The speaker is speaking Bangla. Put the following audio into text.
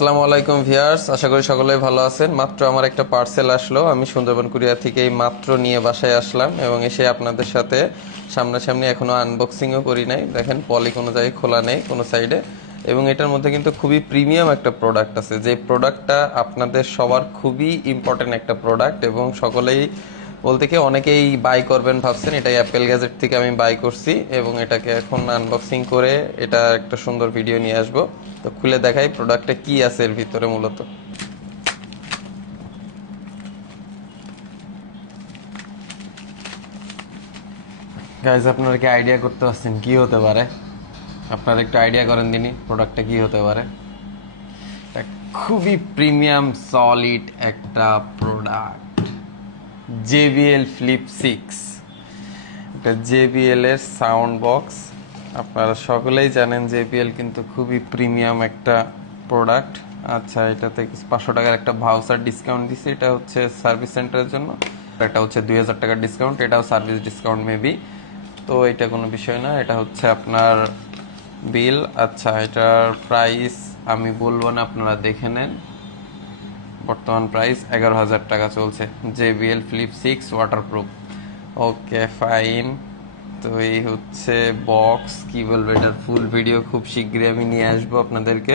আসসালামু আলাইকুম ভিউয়ার্স, আশা করি সকলেই ভালো আছেন। মাত্র আমার একটা পার্সেল আসলো, আমি সুন্দরবন কুরিয়ার থেকে এই মাত্র নিয়ে বাসায় আসলাম এবং এসে আপনাদের সাথে সামনাসামনি এখনো আনবক্সিংও করি নাই। দেখেন পলি কোনো জায়গায় খোলা নেই কোনো সাইডে, এবং এটার মধ্যে কিন্তু খুবই প্রিমিয়াম একটা প্রোডাক্ট আছে, যে প্রোডাক্টটা আপনাদের সবার খুবই ইম্পর্টেন্ট একটা প্রোডাক্ট এবং সকলেই বলতে কি অনেকেই বাই করবেন ভাবছেন। এটা অ্যাপেল গ্যাজেট থেকে আমি বাই করছি এবং এটাকে এখন আনবক্সিং করে এটা একটা সুন্দর ভিডিও নিয়ে আসবো। তো খুলে দেখাই প্রোডাক্টে কি আছে এর ভিতরে মূলত। গাইজ, আপনারা কি আইডিয়া করতে পারছেন কি হতে পারে? আপনারা একটু আইডিয়া করেন দিনই প্রোডাক্টটা কি হতে পারে। এটা খুবই প্রিমিয়াম সলিড একটা প্রোডাক্ট, JBL Flip 6। এটা JBL এর সাউন্ড বক্স। আপনারা সকলেই জানেন JBL কিন্তু খুবই প্রিমিয়াম একটা প্রোডাক্ট। আচ্ছা, এটাতে 500 টাকার একটা ভাউচার ডিসকাউন্ট দিছে, এটা হচ্ছে সার্ভিস সেন্টারের জন্য। একটা হচ্ছে 2000 টাকার ডিসকাউন্ট, এটাও সার্ভিস ডিসকাউন্ট মেবি। তো এটা কোনো বিষয় না, এটা হচ্ছে আপনার বিল। আচ্ছা, এটার প্রাইস আমি বলবো না, আপনারা দেখে নেন। বর্তমান প্রাইস 11,000 টাকা চলছে। JBL Flip 6 waterproof. Okay fine. তো এই হচ্ছে বক্স, কি বলবো, এটার ফুল ভিডিও খুব শীঘ্রই আমি নিয়ে আসবো আপনাদেরকে।